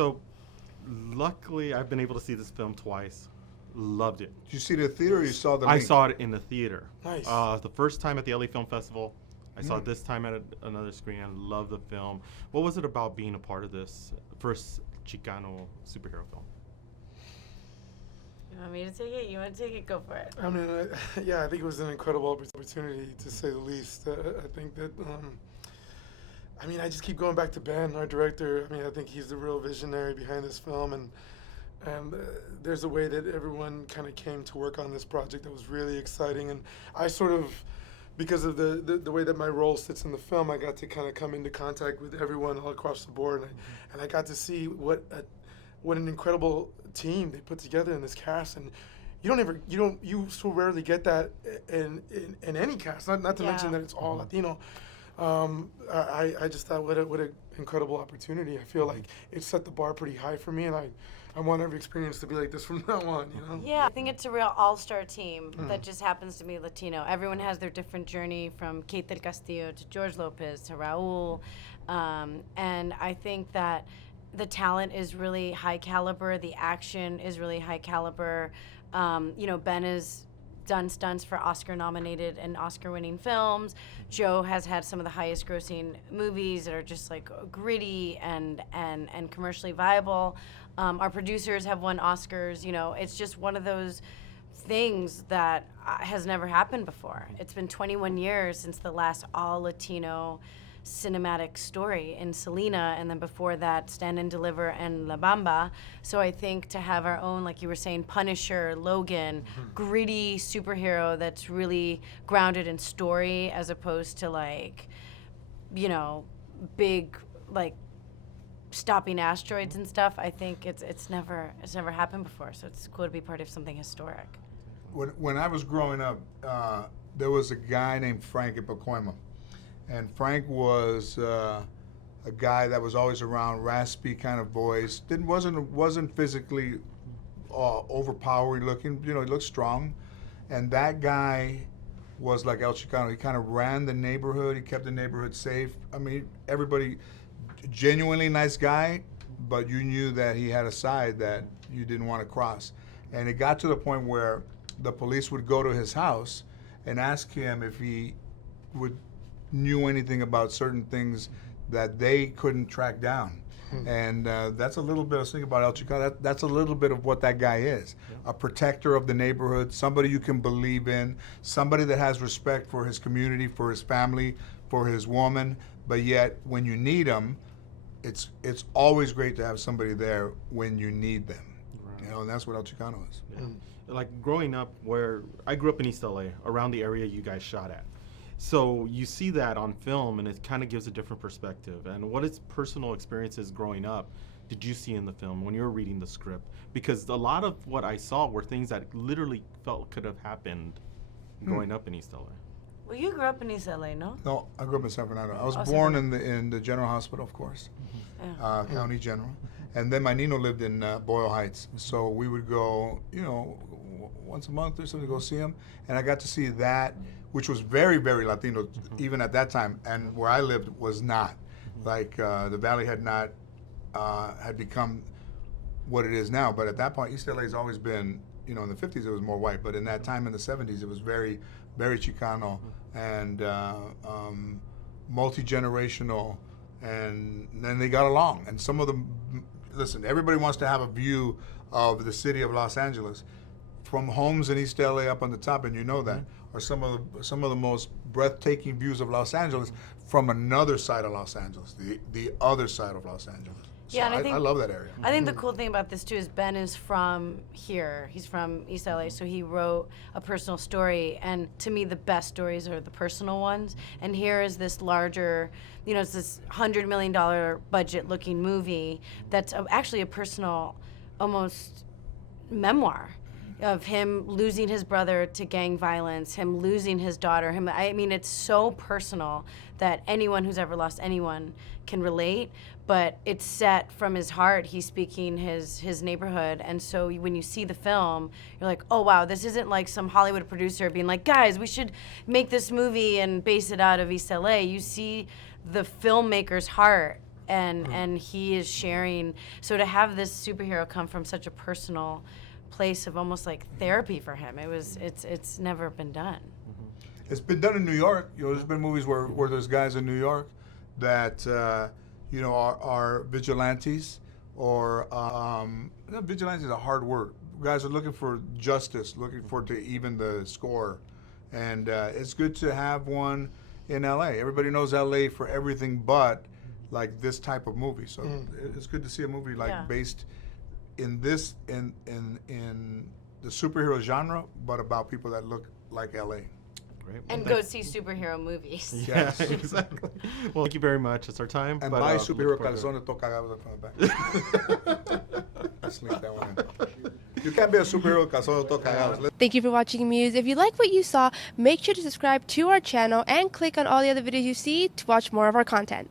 So, luckily, I've been able to see this film twice. Loved it. Did you see it at the theater or you saw the I link? saw it in the theater. Nice. The first time at the LA Film Festival. I saw it this time at another screen. I love the film. What was it about being a part of this first Chicano superhero film? You want me to take it? You want to take it? Go for it. I mean, I think it was an incredible opportunity, to say the least. I think that, I just keep going back to Ben, our director. I mean, I think he's the real visionary behind this film, and there's a way that everyone kind of came to work on this project that was really exciting. And I sort of, because of the way that my role sits in the film, I got to kind of come into contact with everyone all across the board, and I got to see what an incredible team they put together in this cast. And you so rarely get that in any cast. Not to mention that it's all Latino. I just thought what an incredible opportunity. I feel like it set the bar pretty high for me, and I want every experience to be like this from now on, you know? Yeah, I think it's a real all-star team that just happens to be Latino. Everyone has their different journey, from Kate del Castillo to George Lopez to Raul. And I think that the talent is really high caliber. The action is really high caliber. Ben has done stunts for Oscar-nominated and Oscar-winning films. Joe has had some of the highest-grossing movies that are just like gritty and commercially viable. Our producers have won Oscars. It's just one of those things that has never happened before. It's been 21 years since the last all-Latino cinematic story in Selena, and then before that, Stand and Deliver and La Bamba. So I think to have our own, like you were saying, Punisher, Logan, gritty superhero that's really grounded in story, as opposed to big stopping asteroids and stuff. I think it's never happened before. So it's cool to be part of something historic. When I was growing up, there was a guy named Frank in Pacoima. And Frank was a guy that was always around, raspy kind of voice. Wasn't physically overpowering looking. He looked strong. And that guy was like El Chicano. He kind of ran the neighborhood. He kept the neighborhood safe. I mean, everybody, genuinely nice guy, but you knew that he had a side that you didn't want to cross. And it got to the point where the police would go to his house and ask him if he knew anything about certain things that they couldn't track down. And that's a little bit, I was thinking about El Chicano, that's a little bit of what that guy is. A protector of the neighborhood, somebody you can believe in, somebody that has respect for his community, for his family, for his woman, but yet when you need him, it's always great to have somebody there when you need them. Right. And that's what El Chicano is. Yeah. Like growing up, where I grew up in East LA, around the area you guys shot at. So you see that on film, and it kind of gives a different perspective. And what is personal experiences growing up did you see in the film when you were reading the script? Because a lot of what I saw were things that literally felt could have happened growing up in East LA. Well, you grew up in East LA, no? No, I grew up in San Fernando. I was born in the General Hospital, of course, County General. And then my Nino lived in Boyle Heights. So we would go, once a month or something to go see him. And I got to see that, which was very, very Latino, even at that time. And where I lived was not. Like the Valley had not, had become what it is now. But at that point, East LA has always been, in the 50s it was more white. But in that time in the 70s, it was very, very Chicano and multi-generational. And then they got along. And some of them, listen, everybody wants to have a view of the city of Los Angeles. From homes in East LA up on the top, and you know that, are some of the most breathtaking views of Los Angeles from another side of Los Angeles, the other side of Los Angeles. So Yeah, and I think I love that area. I think the cool thing about this too is Ben is from here. He's from East LA, so he wrote a personal story. And to me, the best stories are the personal ones. And here is this larger, it's this $100 million budget-looking movie that's actually a personal, almost memoir of him losing his brother to gang violence, him losing his daughter. It's so personal that anyone who's ever lost anyone can relate, but it's set from his heart. He's speaking his neighborhood. And so when you see the film, you're like, oh wow, this isn't like some Hollywood producer being like, guys, we should make this movie and base it out of East LA. You see the filmmaker's heart and he is sharing. So to have this superhero come from such a personal place of almost like therapy for him, it's never been done. It's been done in New York. You know, there's been movies where there's guys in New York that you know are vigilantes, or vigilante is a hard word. Guys are looking for justice, looking for to even the score, and it's good to have one in L.A. Everybody knows L.A. for everything but like this type of movie. So it's good to see a movie like based in this in the superhero genre, but about people that look like L.A. Great. And go see superhero movies. Yeah, exactly. Well, thank you very much. It's our time. And but, buy look superhero forward to it. calzones tocagados from the back. Sneak that one in. You can't be a superhero calzones tocagados. Thank you for watching Muse. If you like what you saw, make sure to subscribe to our channel and click on all the other videos you see to watch more of our content.